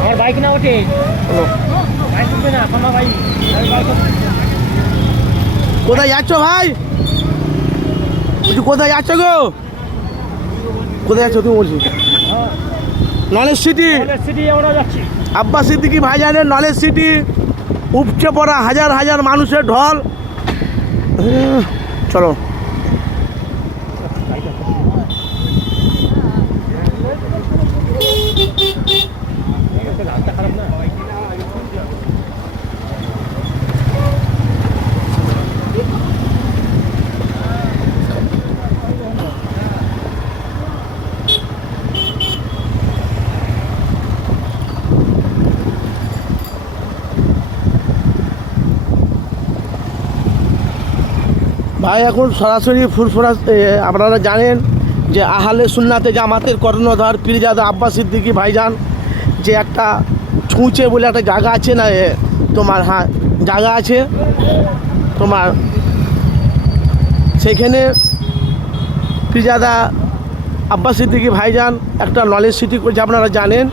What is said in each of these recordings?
আমার বাইক না ওঠে, বাইক উঠবে না আমার ভাই। কোথায় যাচ্ছ ভাই? বলছি কোথায় যাচ্ছ গো? কোথায় যাচ্ছ তুমি? বলছি নলেজ সিটি। সিটি আমরা যাচ্ছি। আব্বাস সিদ্দিকী ভাইজানের নলেজ সিটি, উপচে পড়া হাজার হাজার মানুষের ঢল। চলো রাস্তা খারাপ না। ভাই এখন সরাসরি ফুরফুরা আপনারা জানেন যে আহলে সুন্নাতে জামাতের কর্ণধার পীরজাদা আব্বাস সিদ্দিকী ভাইজান যে একটা ছুঁচে বলে একটা জায়গা আছে না তোমার, হ্যাঁ জায়গা আছে তোমার, সেখানে পীরজাদা আব্বাস সিদ্দিকী ভাইজান একটা নলেজ সিটি করছে আপনারা জানেন।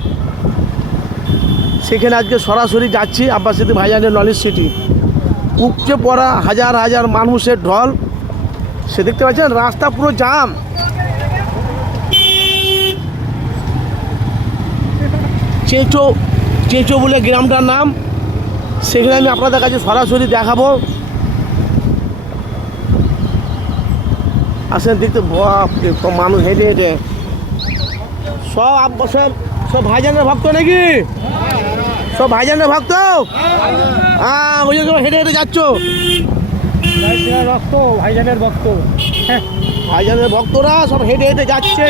সেখানে আজকে সরাসরি যাচ্ছি আব্বাস সিদ্দিকী ভাইজানের নলেজ সিটি। উপচে পড়া হাজার হাজার মানুষের ঢল, সে দেখতে পাচ্ছেন রাস্তা পুরো জাম। চেঁচো বলে গ্রামটার নাম, সেখানে আমি আপনাদের কাছে সরাসরি দেখাবো। আসেন দেখতে, সব মানুষ হেঁটে হেঁটে, সব সব সব ভাইজানের ভক্ত নাকি? সব ভাইজানের ভক্ত? হ্যাঁ, ওই জন্য হেঁটে হেঁটে যাচ্ছ। ভক্ত, ভাইজানের ভক্ত, ভাইজানের ভক্তরা সব হেঁটে হেঁটে যাচ্ছে।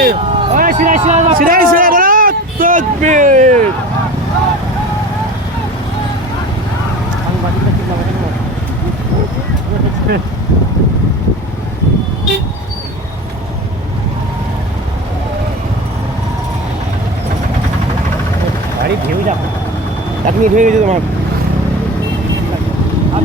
গাড়ি ঢেউ যাক, এক মিনিট হয়ে গেছে তোমার। আর